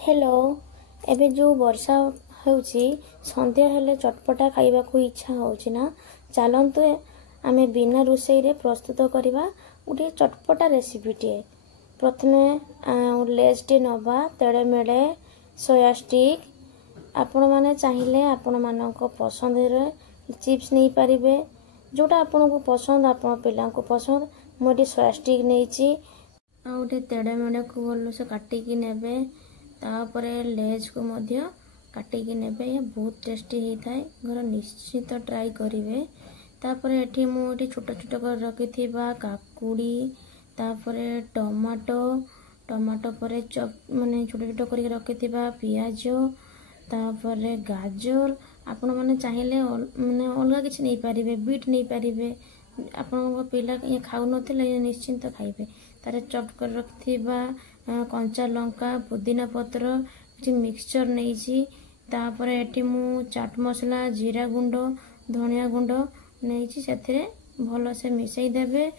Hello एबे जो वर्षा होउची संध्या हेले चटपटा खाइबा को इच्छा होउची ना चलंतु आमे बिना रोषेई रे प्रस्तुत करबा उठी चटपटा रेसिपी टे। प्रथमे लेज टी नबा तेड़े मेड़े सोया स्टिक आपण माने चाहिए आपण मानक पसंद रे चिप्स नहीं पारिबे जोटा आपण को पसंद आपण पिला को पसंद मोटी सोया स्टिक नहींची आउटे तेड़े मेड़े को बोल से काटिकी नेबे तापरे लेज को मध्य काटिकी नेबे ये बहुत टेस्टी होता है घर निश्चित ट्राई करिवे। तापरे एठी मु एठी छोटा छोटा कर रखिथिबा काकुड़ी तापरे टमाटो परे चप माने छोटा छोटा करके रखिथिबा पियाज तापरे गाजर आपण माने चाहिए माने अलग किछ नहीं पारिबे बीट नहीं पारिबे आपण पिला ये खाउ नथिले निश्चिंत खाइबे। तारे चप कर रखिथिबा कंचा लंका पुदीना पत्र किछि मिक्सचर नहींची तापरे एठी मु चाट मसला जीरा गुंड धनिया गुंड नहींची सेथिरे भलो से मिसई देबे।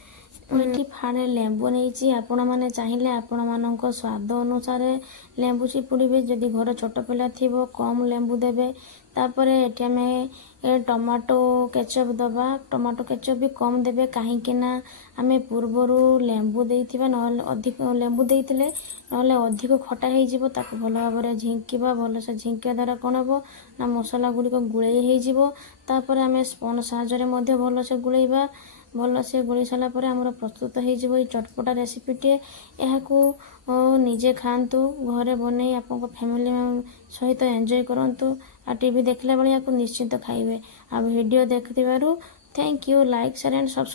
एठी फाड़े लेंबू नहींची आपण माने चाहिए आपण मानक स्वाद अनुसार लेंबू चिपुड़ीबे जदि घर छोट पिला थिबो कम लेंबू देबे। तापरे एठी हमें टमाटो केचप दबा टमाटो केचप भी कम देबे काहे कि ना आमे पूर्वरु लेंबू देइथिबा न अधिक लेंबू देइथिले नले अधिक खटा हे जिवो ताको भलो भाबरे झिंकीबा भलो से झिंकिया द्वारा कोन हबो ना मसला गुडी को गुळेई हे जिवो। तापरे आमे स्पून साहाय्य रे मध्ये भलो से गुळेइबा भलो से गुळी साला परे हमर प्रस्तुत हे जिवो ई चटपटा रेसिपी टे। एहाकू निजे खांतु घरे बनै आपन फैमिली सहित एंजॉय करंतु आ टीवी देखला बेले याकू निश्चित खाइबे। आ वीडियो देखथिबारु thank you. Like share and subscribe.